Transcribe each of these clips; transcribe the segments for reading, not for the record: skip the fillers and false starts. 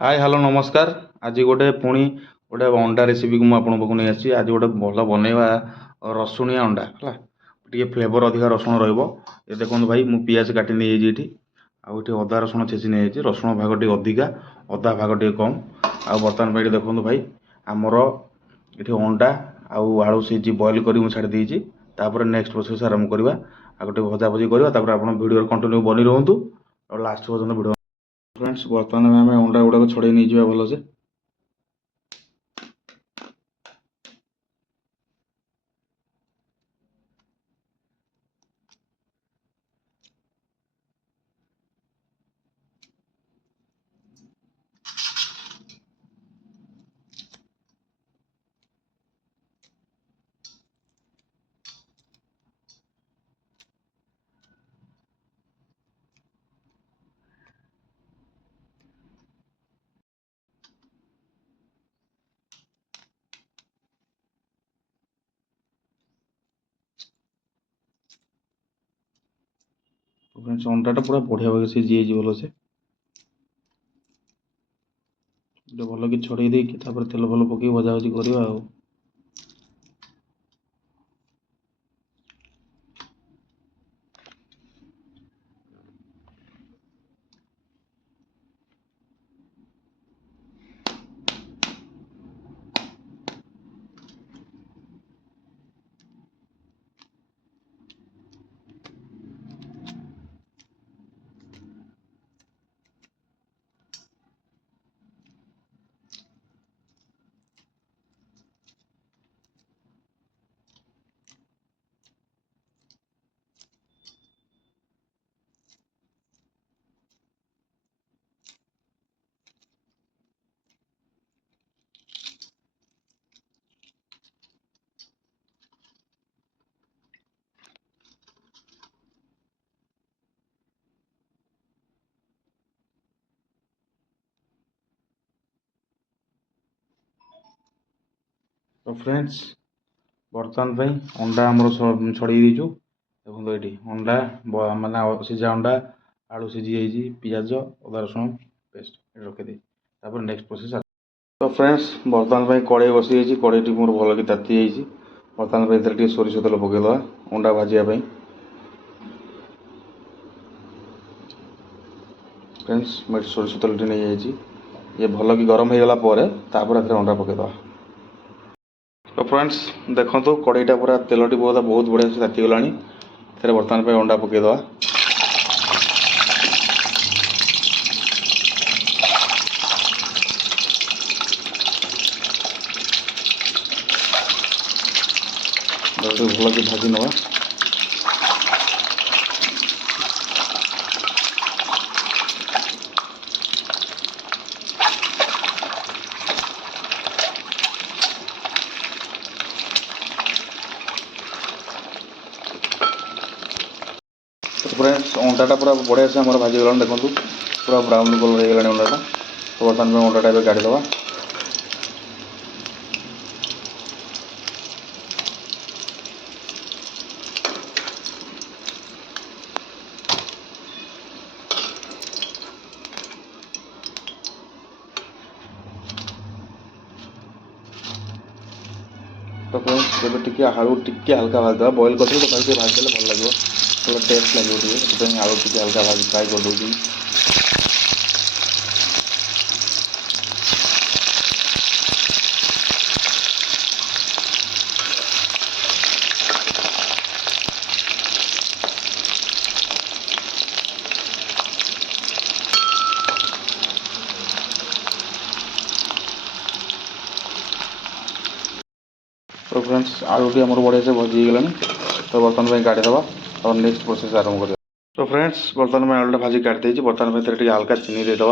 Hi hello नमस्कार। आज गोटे पुणी गोटे अंडा रेसिपी को मुझे आपको नहीं आसी। आज गोटे भल बनवा रसुणिया अंडा है टे फ्लेवर अधिक रसुण रे देखो भाई मुझे पिज काटी नहीं ये आउे अदा रसुण छेची नहीं रसुण भाग टे अधिका अदा भाग टे कम। आ बर्तमान पे देखो भाई आमर ये अंडा आलू सीझी बॉयल कर छाड़ी तापर नेक्स्ट प्रोसेस आरंभ करवा आ गोटे भजा भजी करवा आप वीडियो कंटिन्यू बनी रुहतु और लास्ट पर्यटन वीडियो फ्रेंड्स बर्तमान आम अंडा गुड़ाक छड़े नहीं जावा भलसे। तो फ्रेंड्स अंडाटा पूरा बढ़िया भाग सीझी भलसे भल कि छड़े देकी तेल भल पकई भजा भजी करवा। तो फ्रेंड्स बर्तमान अंडा आमर छड़े दीचु देखो ये अंडा मानने सीझा अंडा आलू सीझी पिज अदा रसुण पेस्ट रखिदी नेक्स्ट प्रोसेस। तो फ्रेंड्स बर्तमान कड़े बसी कड़े मोर भल कि ताती जाइए बर्तमान पे सोरिष तेल पकईदे अंडा भाजापी। फ्रेंड्स मैं सोरिष तेल टी नहीं जाइए ये भल कि गरम हो गला अंडा पकईदे। तो फ्रेंड्स देखो कड़ईटा पूरा तेलटी बहुत बढ़िया से तातीगला बर्तमान पे अंडा पकईदे। भल कि भाजी नवा फ्रेंड्स अंडाटा पूरा बढ़िया से आम भाजीगला देखो पूरा ब्राउन कलर हो गला अंडाटा। तो बर्तमान में अंडाटा ए काढ़ीदे। तो फ्रेंड्स जब टी आलू टी हल्का भाजदे बॉइल कर तो भाजदे भल लगे थोड़ा टेस्ट लगे टे आलू टी हल्का भाजी फ्राए कर दूसरी। तो फ्रेंड्स आलूटी आम बढ़िया से भजी गला तो बर्तमान में काढ़ीदे और नेक्स्ट प्रोसेस आरंभ कर। तो फ्रेंड्स बर्तमान में आलूटा भाजी काढ़ी बर्तमान में टे हल्का चीनी देदे।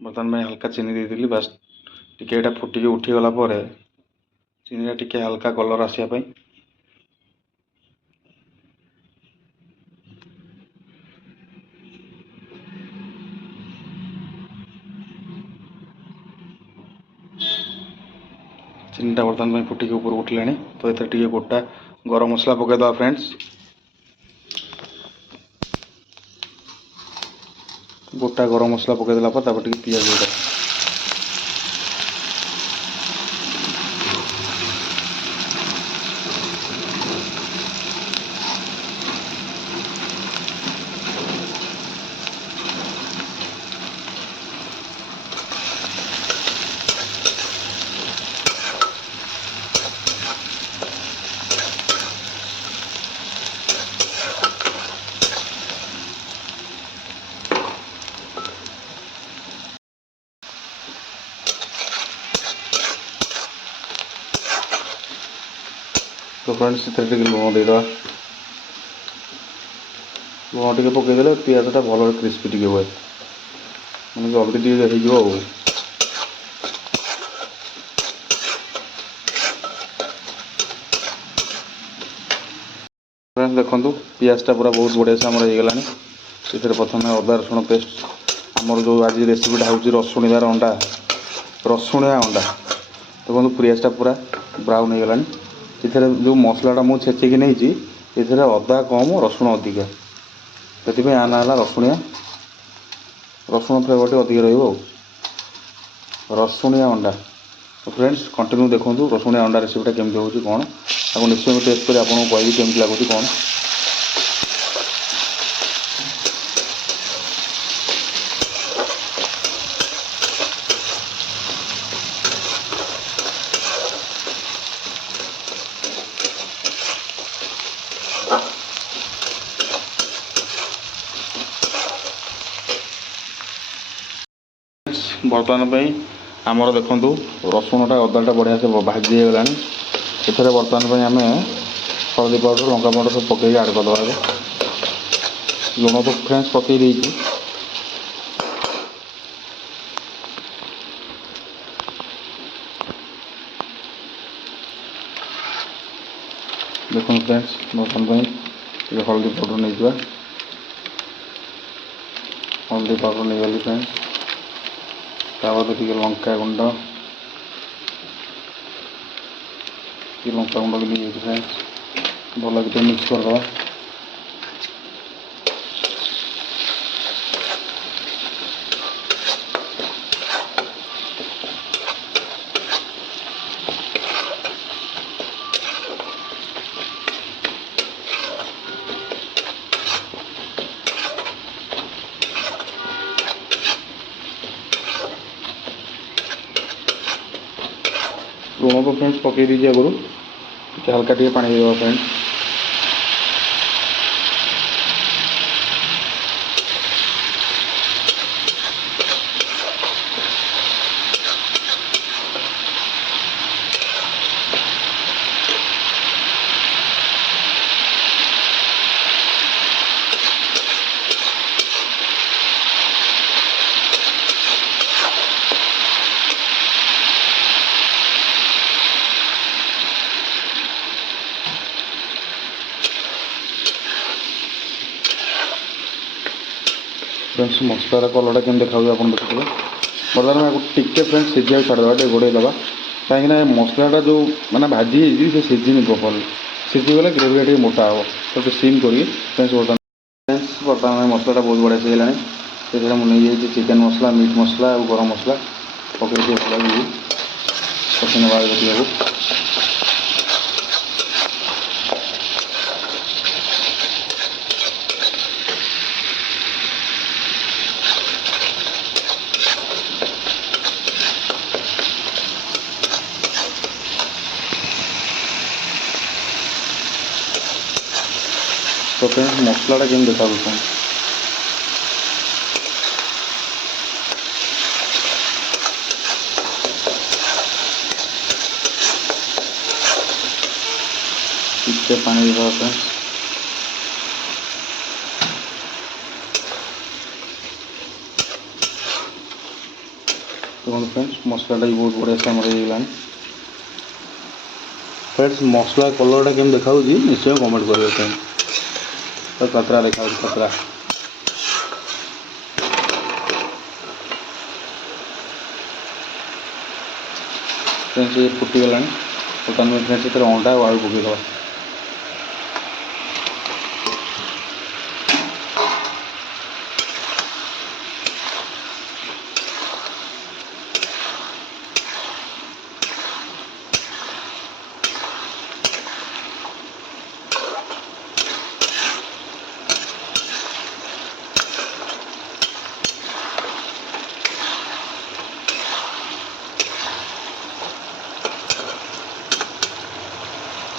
बर्तमान में हल्का चीनी देदी बास टिके फुटिक उठीगला चीनी टिके हल्का कलर आसापी चीनीटा बर्तमान में फुटिक ऊपर उठिला तो ये गोटा गरम मसला पकईदे फ्रेंड्स। गोटा गरम मसला पकईदेला पियाज गोटा तो फ्रेंड्स से लुण देदेवा लुण टे पकईदे पिजटा भल क्रिस्पी टे हुए मैंने जल्दी हो फ्रेंड्स देखो पियाजटा पूरा बहुत बढ़िया से आमर होगला इधर प्रथम अदा रसुण पेस्ट आमर जो आज रेसिपीटा हूँ रसुणिदार अंडा रसुणिया अंडा देखो पियाजटा पूरा ब्राउन होगला इधर जो मसलाटा मुझे छेचिकी नहीं इधर अदा कम रसुण अधिका से आना है रसुणिया रसुण फ्लेवर टे अधिक रसुणिया अंडा। तो फ्रेंड्स कंटिन्यू देखो रसुणिया अंडा रेसिपीटा केमती होची कौन आपको निश्चय टेस्ट कर आपको कहि केमती लगुच कौन। बर्तमान आमर देखु रसुणटा अदाटा बढ़िया से भाजी गला इधर बर्तमान आम हल्दी पाउडर लंका पाउडर सब पकई आड करदे लुण तो फ्रेंड्स पकई देती देखो फ्रेंड्स बर्तमान हल्दी पाउडर नहीं जा हल्दी पाउडर नहीं गली फ्रेंड्स ताबाद टे लंका गुंड लंका गुंड भी नहीं फ्रेंड्स भल कि मिक्स करदे लुण तो फ्रेंड्स पकई दीजिए आगुरी हल्का टे पानी देवा फ्रेंड्स फ्रेंड्स मसलार कलरटा केम देखा आप देखिए बर्तमान में टिके फ्रेंड्स सीझा छाड़देवा टे घोड़े देवा कहीं मसलाटा जो मैंने भाजी से सीझी प्रॉपर सीझीगले ग्रेवी टे मोटा हे तो सीम करी फ्रेंड्स बर्तमान मसलाटा बहुत बढ़िया सीगला से मुझे चिकेन मसला मीट मसला और गरम मसला पकई भल कषि नवा को तो फ्रेंड्स मसलाटा केम देखा टिके पानी देवा फ्रेंड्स देखो फ्रेंड्स मसलाटा भी बहुत बढ़िया से आमर होगला फ्रेंड्स मसला कलरटा केम देखा निश्चय कमेंट करेंगे फ्रेंड्स तो कतरा देखा कतरा फ्रेंड्स ये फुटीगला बर्तमान फ्रेंड्स ये अंडा और आलू पकईदे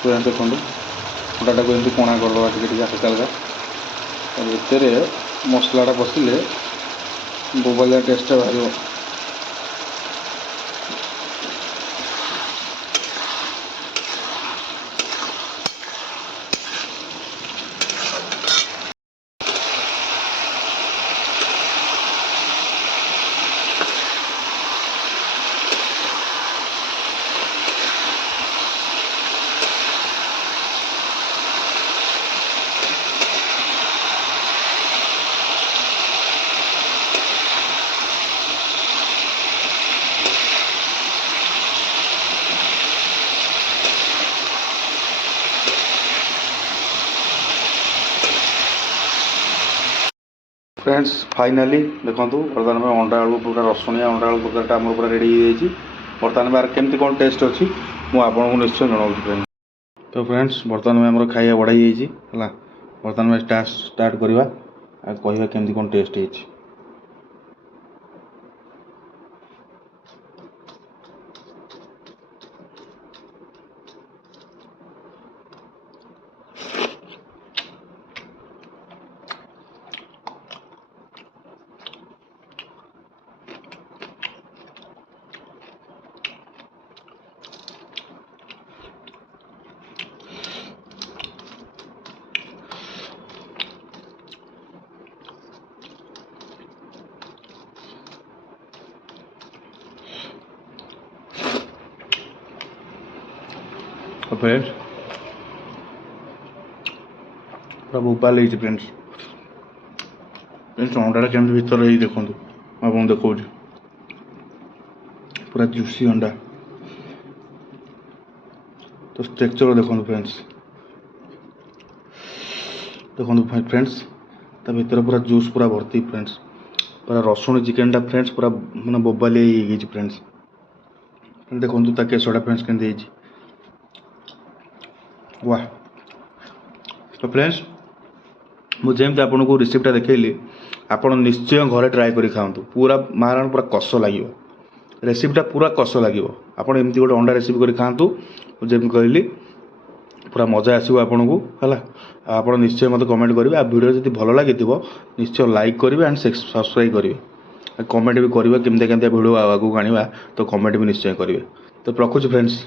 फ्रेंड्स देखो अंडा को एमती कणा करदे टे हल्का हल्का भितर मसलाटा पशिले बोबालिया टेस्ट बाहर। फ्रेंड्स फाइनाली देखो बर्तमान में अंडा आलू पूरा रसुणिया अंडा आलू तरकारीटा आम पूरा रेडी हो बर्तमान में केमती कौन टेस्ट अच्छी मुझे निश्चय जनाऊँ फ्रेंड। तो फ्रेंड्स बर्तमान में आम खाଇବା बढ़ाई है बर्तमान में स्टार्ट करवा कहवा केमती कौन टेस्ट है। फ्रेंड्स पूरा भोपाल है फ्रेंड्स अंडा केमती भीतर रही देखो आप देखो पूरा जूसी अंडा तो टेक्सचर देखो फ्रेंड्स देखो फ्रेंड्स ता भीतर पूरा जूस पूरा भर्ती फ्रेंड्स पूरा रसुण चिकेनटा फ्रेंड्स पूरा मैंने बोबाली फ्रेंड्स देखो ता केसटा फ्रेंड्स के वाह। तो फ्रेंड्स मुझे आपन को रेसिपीटा देखली आपन निश्चय घरे ट्राए कर खातु पूरा महाराण पूरा कष लगे रेसिपीटा पूरा कष लगे आपड़ एमती गोटे अंडा रेसिपी कर खातु मुझे कहली पूरा मजा आसो आपन को है आप निश्चय मत कमेंट करेंगे आ वीडियो जब भल लगी निश्चय लाइक करेंगे एंड सब्सक्राइब करेंगे कमेंट भी करेंगे केमती केमती वीडियो आगे आने तो कमेंट भी निश्चय करेंगे। तो रखुच्छी फ्रेंड्स।